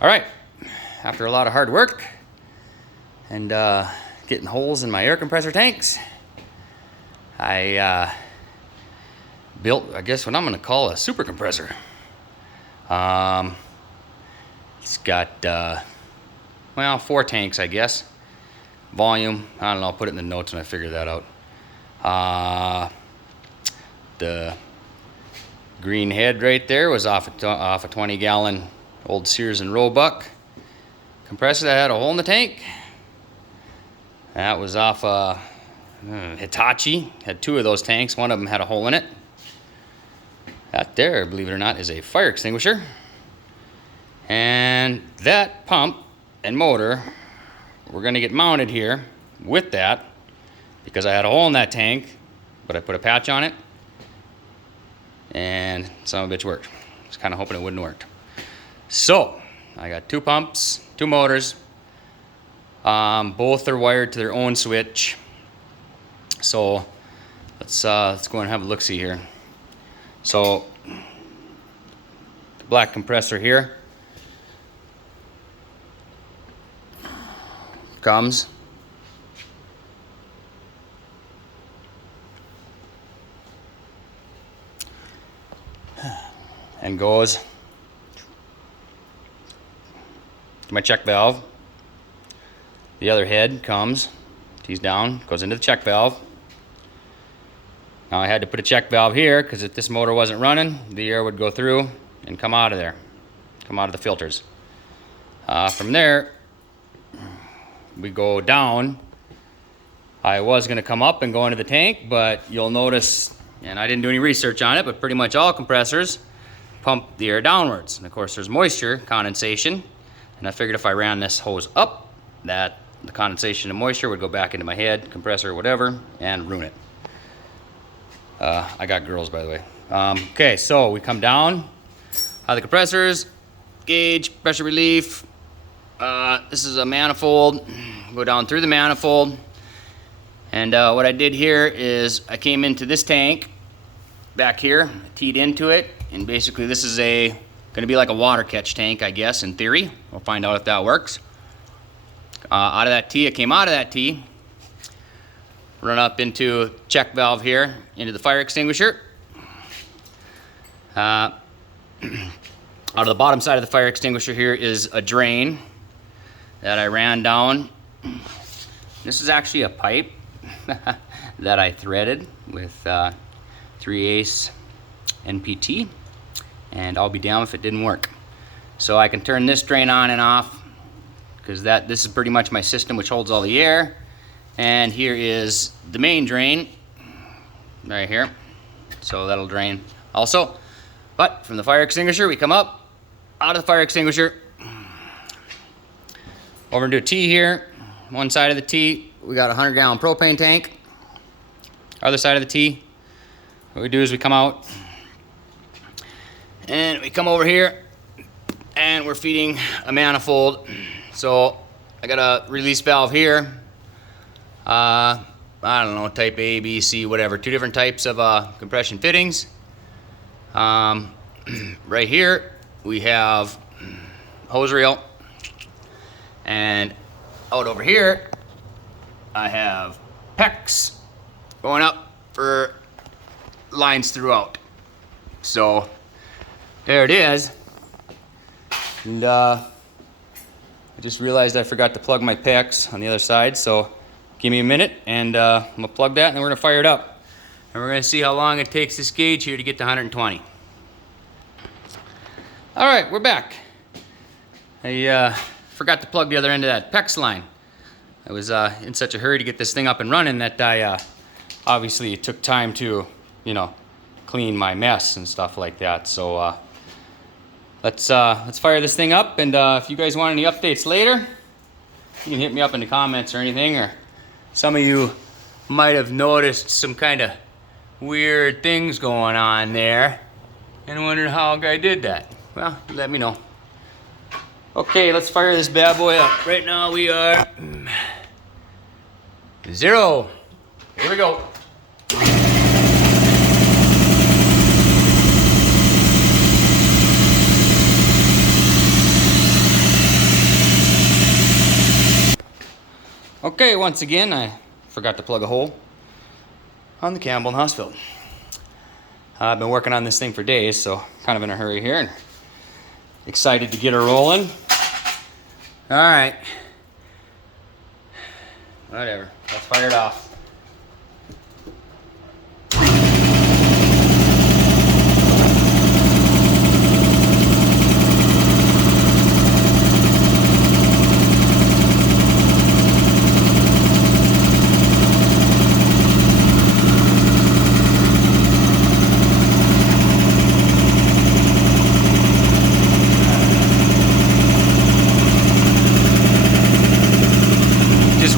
All right, after a lot of hard work and getting holes in my air compressor tanks, I built, I guess, what I'm gonna call a super compressor. It's got, well, 4 tanks, I guess. Volume, I don't know, I'll put it in the notes when I figure that out. The green head right there was off a 20-gallon old Sears and Roebuck compressor that had a hole in the tank. That was off a Hitachi. Had 2 of those tanks. One of them had a hole in it. That there, believe it or not, is a fire extinguisher. And that pump and motor, we're gonna get mounted here with that because I had a hole in that tank, but I put a patch on it and some of it's worked. I was kind of hoping it wouldn't work. So I got 2 pumps, 2 motors. Both are wired to their own switch. So let's go and have a look-see here. So the black compressor here comes and goes to my check valve. The other head comes, tees down, goes into the check valve. Now I had to put a check valve here because if this motor wasn't running, the air would go through and come out of there, come out of the filters. From there, we go down. I was gonna come up and go into the tank, but you'll notice, and I didn't do any research on it, but pretty much all compressors pump the air downwards. And of course there's moisture condensation, and I figured if I ran this hose up, that the condensation and moisture would go back into my head, compressor, whatever, and ruin it. I got girls, by the way. Okay, so we come down out of the compressors, gauge, pressure relief. This is a manifold. Go down through the manifold. And what I did here is I came into this tank back here, teed into it, and basically this is gonna be like a water catch tank, I guess, in theory. We'll find out if that works. Out of that tee, I came out of that tee, run up into check valve here, into the fire extinguisher. Out of the bottom side of the fire extinguisher here is a drain that I ran down. This is actually a pipe that I threaded with 3/8 NPT, and I'll be damned if it didn't work. So I can turn this drain on and off because this is pretty much my system which holds all the air. And here is the main drain right here, so that'll drain also. But from the fire extinguisher, we come up out of the fire extinguisher over into a T here. One side of the T, we got a 100-gallon propane tank. Other side of the T, what we do is we come out and we come over here and we're feeding a manifold. So I got a release valve here. I don't know, type A, B, C, whatever. 2 different types of compression fittings. Right here we have hose reel, and out over here I have PEX going up for lines throughout. So there it is. And I just realized I forgot to plug my PEX on the other side, so give me a minute and I'm gonna plug that and then we're gonna fire it up. And we're gonna see how long it takes this gauge here to get to 120. All right, we're back. I forgot to plug the other end of that PEX line. I was in such a hurry to get this thing up and running that I obviously it took time to, you know, clean my mess and stuff like that. So let's fire this thing up, and if you guys want any updates later, you can hit me up in the comments or anything, or some of you might have noticed some kind of weird things going on there and wondered how a guy did that. Well, let me know. Okay, let's fire this bad boy up. Right now we are 0. Here we go. Okay, once again, I forgot to plug a hole on the Campbell and Husfield. I've been working on this thing for days, so kind of in a hurry here and excited to get her rolling. All right. Whatever, let's fire it off.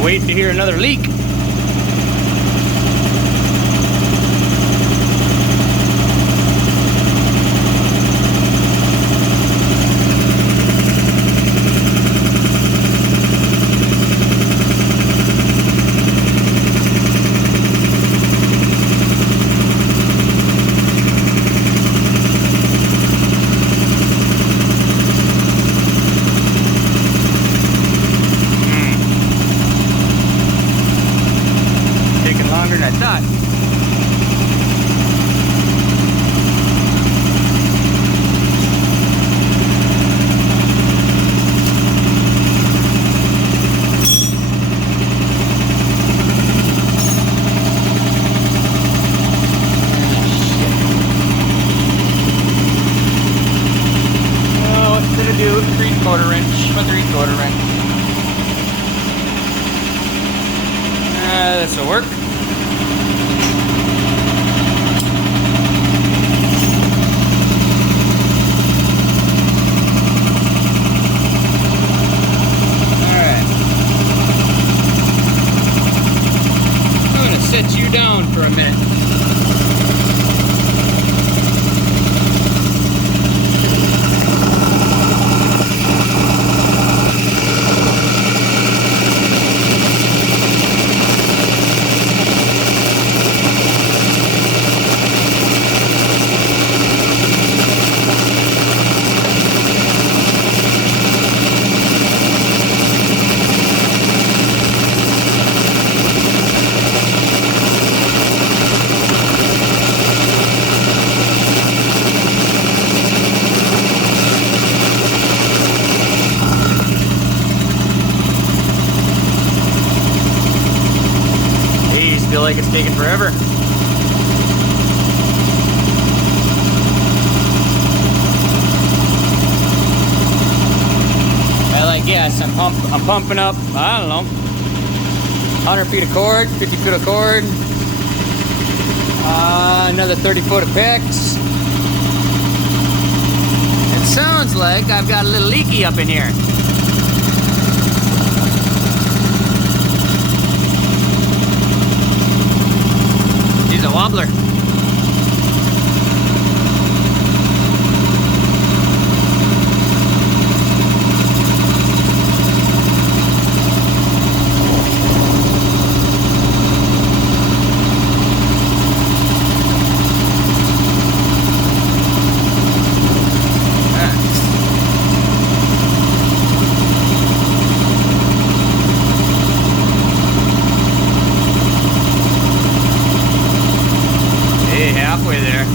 Waiting to hear another leak. Longer than I thought. Oh, what did I do? 3/4 wrench. A 3/4 wrench. This will work. Set you down for a minute. Feel like it's taking forever. Well, I guess I'm pumping up, I don't know, 100 feet of cord, 50 foot of cord, another 30 foot of PIX. It sounds like I've got a little leaky up in here. She's a wobbler. Halfway there.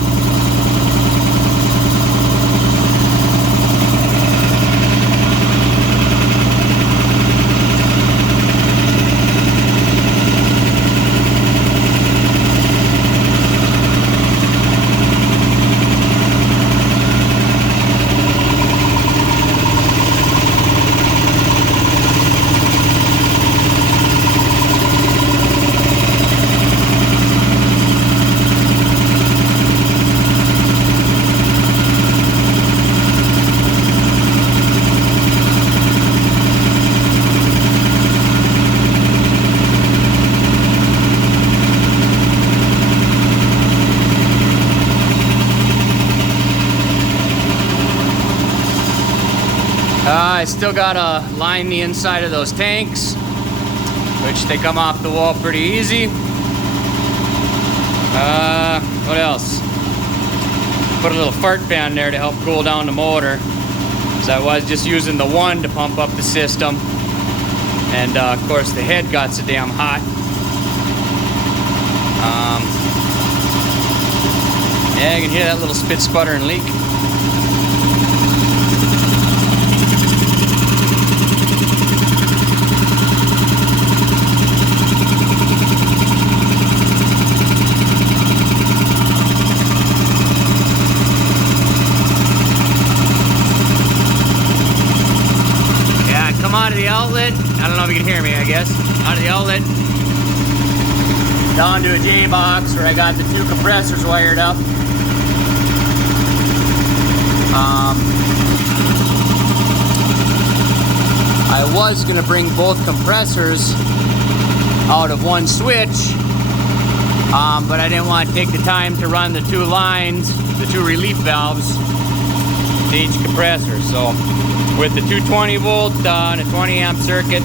I still gotta line the inside of those tanks, which they come off the wall pretty easy. What else? Put a little fart fan there to help cool down the motor, because I was just using the one to pump up the system, And of course the head got so damn hot. Yeah, you can hear that little spit, sputter, and leak. Yeah, come out of the outlet. I don't know if you can hear me, I guess. Out of the outlet. Down to a J-box where I got the 2 compressors wired up. I was gonna bring both compressors out of one switch, but I didn't want to take the time to run the 2 lines, the 2 relief valves to each compressor. So with the 220 volt and a 20 amp circuit,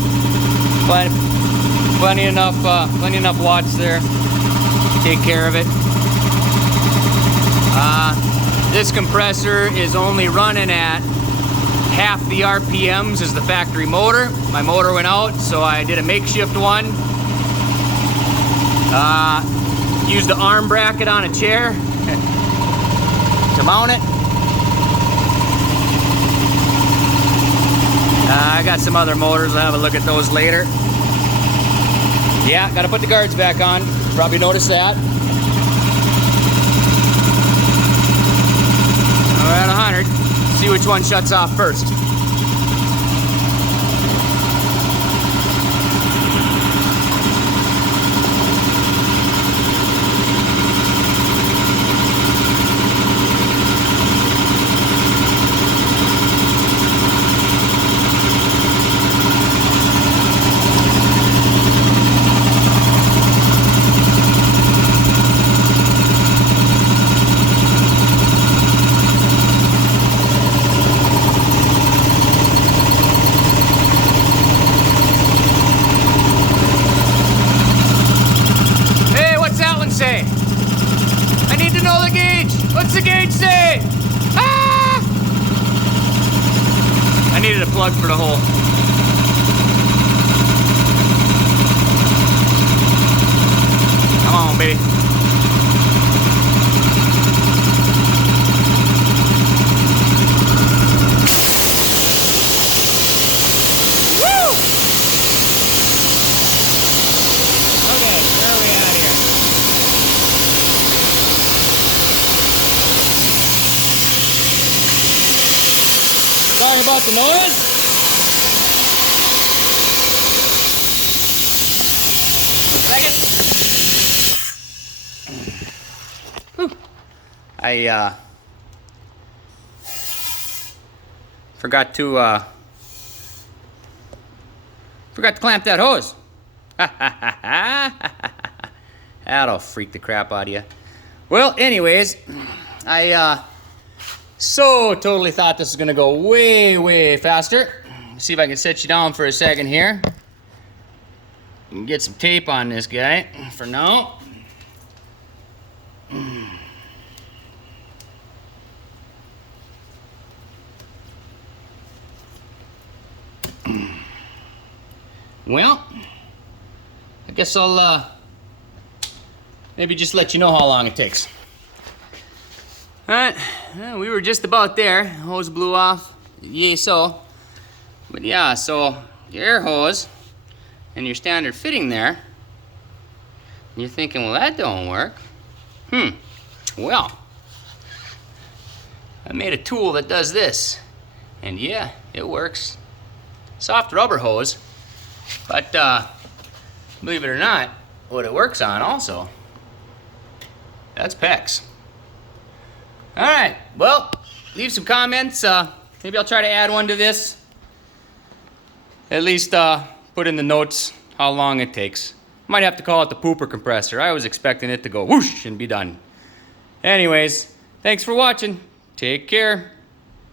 plenty enough watts there. Take care of it. This compressor is only running at half the RPMs as the factory motor. My motor went out, so I did a makeshift one. Used the arm bracket on a chair to mount it. I got some other motors. I'll have a look at those later. Yeah, gotta put the guards back on. Probably noticed that. We're at 100. See which one shuts off first. Say? I need to know the gauge. What's the gauge say? Ah! I needed a plug for the hole. Come on, baby. Woo! Okay, where are we at here? Sorry about the noise. Whew. I forgot to clamp that hose. That'll freak the crap out of you. Well, anyways, I so totally thought this was gonna go way faster. See if I can set you down for a second here. And get some tape on this guy for now. Well, I guess I'll maybe just let you know how long it takes. Alright, well, we were just about there. Hose blew off. Yay, so. But yeah, so your air hose and your standard fitting there. And you're thinking, well, that don't work. Well, I made a tool that does this. And yeah, it works. Soft rubber hose. But believe it or not, what it works on also, that's PEX. Alright, well, leave some comments. Maybe I'll try to add one to this. At least put in the notes how long it takes. Might have to call it the pooper compressor. I was expecting it to go whoosh and be done. Anyways, thanks for watching. Take care.